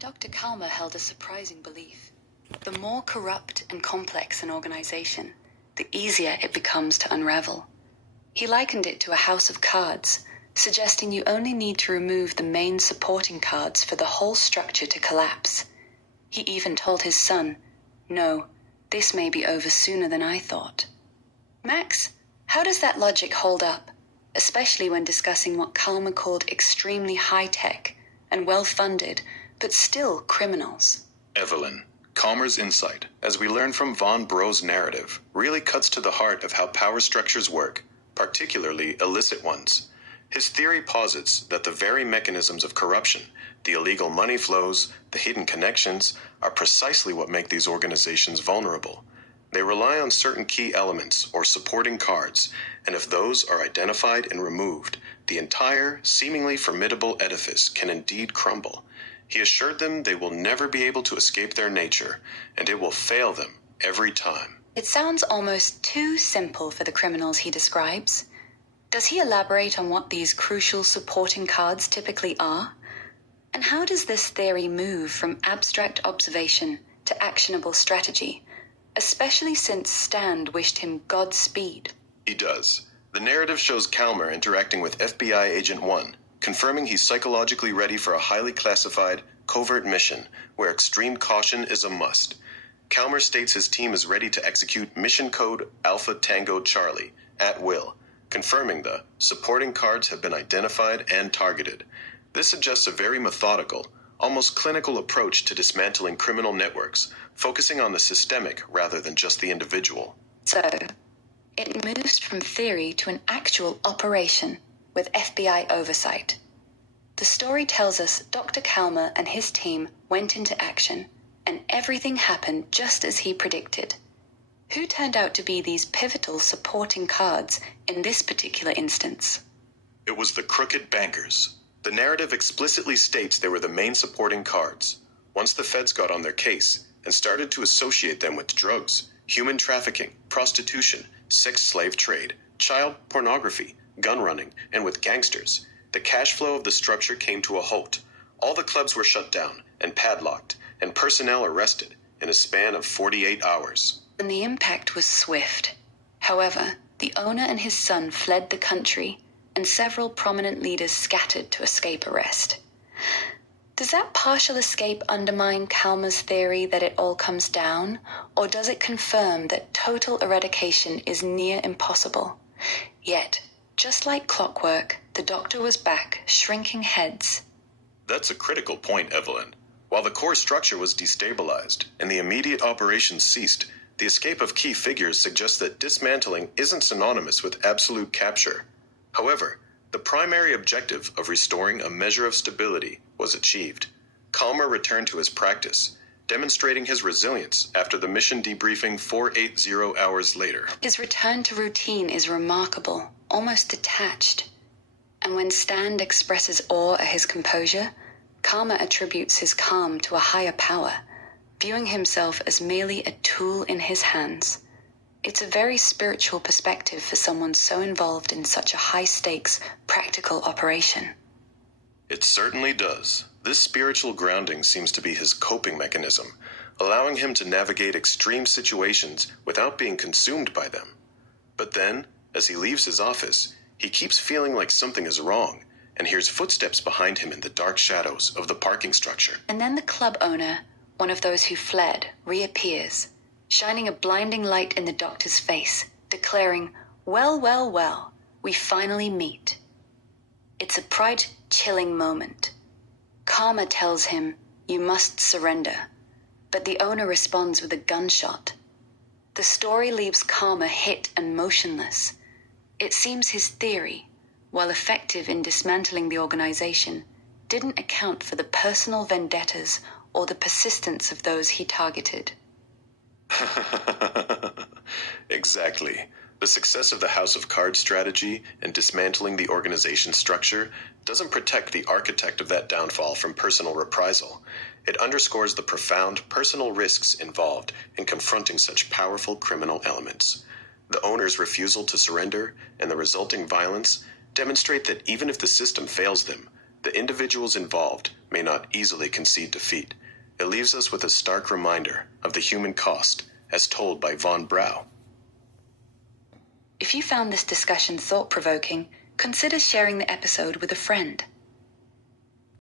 Dr. Kalmer held a surprising belief. The more corrupt and complex an organization, the easier it becomes to unravel. He likened it to a house of cards, suggesting you only need to remove the main supporting cards for the whole structure to collapse. He even told his son, "No, this may be over sooner than I thought." Max, how does that logic hold up, especially when discussing what Kalmer called extremely high-tech and well-funded, but still criminals? Evelyn, Kalmer's insight, as we learn from von Bro's narrative, really cuts to the heart of how power structures work, particularly illicit ones. His theory posits that the very mechanisms of corruption, the illegal money flows, the hidden connections, are precisely what make these organizations vulnerable. They rely on certain key elements or supporting cards, and if those are identified and removed, the entire, seemingly formidable edifice can indeed crumble. He assured them they will never be able to escape their nature, and it will fail them every time. It sounds almost too simple for the criminals he describes. Does he elaborate on what these crucial supporting cards typically are? And how does this theory move from abstract observation to actionable strategy, especially since Stand wished him Godspeed? He does. The narrative shows Kalmer interacting with FBI Agent 1, confirming he's psychologically ready for a highly classified, covert mission where extreme caution is a must. Kalmer states his team is ready to execute Mission Code Alpha Tango Charlie at will, confirming the supporting cards have been identified and targeted. This suggests a very methodical, almost clinical approach to dismantling criminal networks, focusing on the systemic rather than just the individual. So, it moves from theory to an actual operation with FBI oversight. The story tells us Dr. Kalmer and his team went into action, and everything happened just as he predicted. Who turned out to be these pivotal supporting cards in this particular instance? It was the crooked bankers. The narrative explicitly states they were the main supporting cards. Once the feds got on their case and started to associate them with drugs, human trafficking, prostitution, sex slave trade, child pornography, gun running, and with gangsters, the cash flow of the structure came to a halt. All the clubs were shut down and padlocked, and personnel arrested in a span of 48 hours. And the impact was swift. However, the owner and his son fled the country, and several prominent leaders scattered to escape arrest. Does that partial escape undermine Kalmer's theory that it all comes down, or does it confirm that total eradication is near impossible? Yet, just like clockwork, the doctor was back, shrinking heads. That's a critical point, Evelyn. While the core structure was destabilized and the immediate operations ceased, the escape of key figures suggests that dismantling isn't synonymous with absolute capture. However, the primary objective of restoring a measure of stability was achieved. Kalmer returned to his practice, demonstrating his resilience after the mission debriefing 480 hours later. His return to routine is remarkable, almost detached. And when Stand expresses awe at his composure, Kalmer attributes his calm to a higher power, viewing himself as merely a tool in his hands. It's a very spiritual perspective for someone so involved in such a high-stakes, practical operation. It certainly does. This spiritual grounding seems to be his coping mechanism, allowing him to navigate extreme situations without being consumed by them. But then, as he leaves his office, he keeps feeling like something is wrong and hears footsteps behind him in the dark shadows of the parking structure. And then the club owner, one of those who fled, reappears, shining a blinding light in the doctor's face, declaring, "Well, well, well, we finally meet." It's a pride-chilling moment. Kalmer tells him, "You must surrender," but the owner responds with a gunshot. The story leaves Kalmer hit and motionless. It seems his theory, while effective in dismantling the organization, didn't account for the personal vendettas or the persistence of those he targeted. Exactly. The success of the House of Cards strategy in dismantling the organization structure doesn't protect the architect of that downfall from personal reprisal. It underscores the profound personal risks involved in confronting such powerful criminal elements. The owner's refusal to surrender and the resulting violence demonstrate that even if the system fails them, the individuals involved, may not easily concede defeat, it leaves us with a stark reminder of the human cost, as told by von Brau. If you found this discussion thought-provoking, consider sharing the episode with a friend.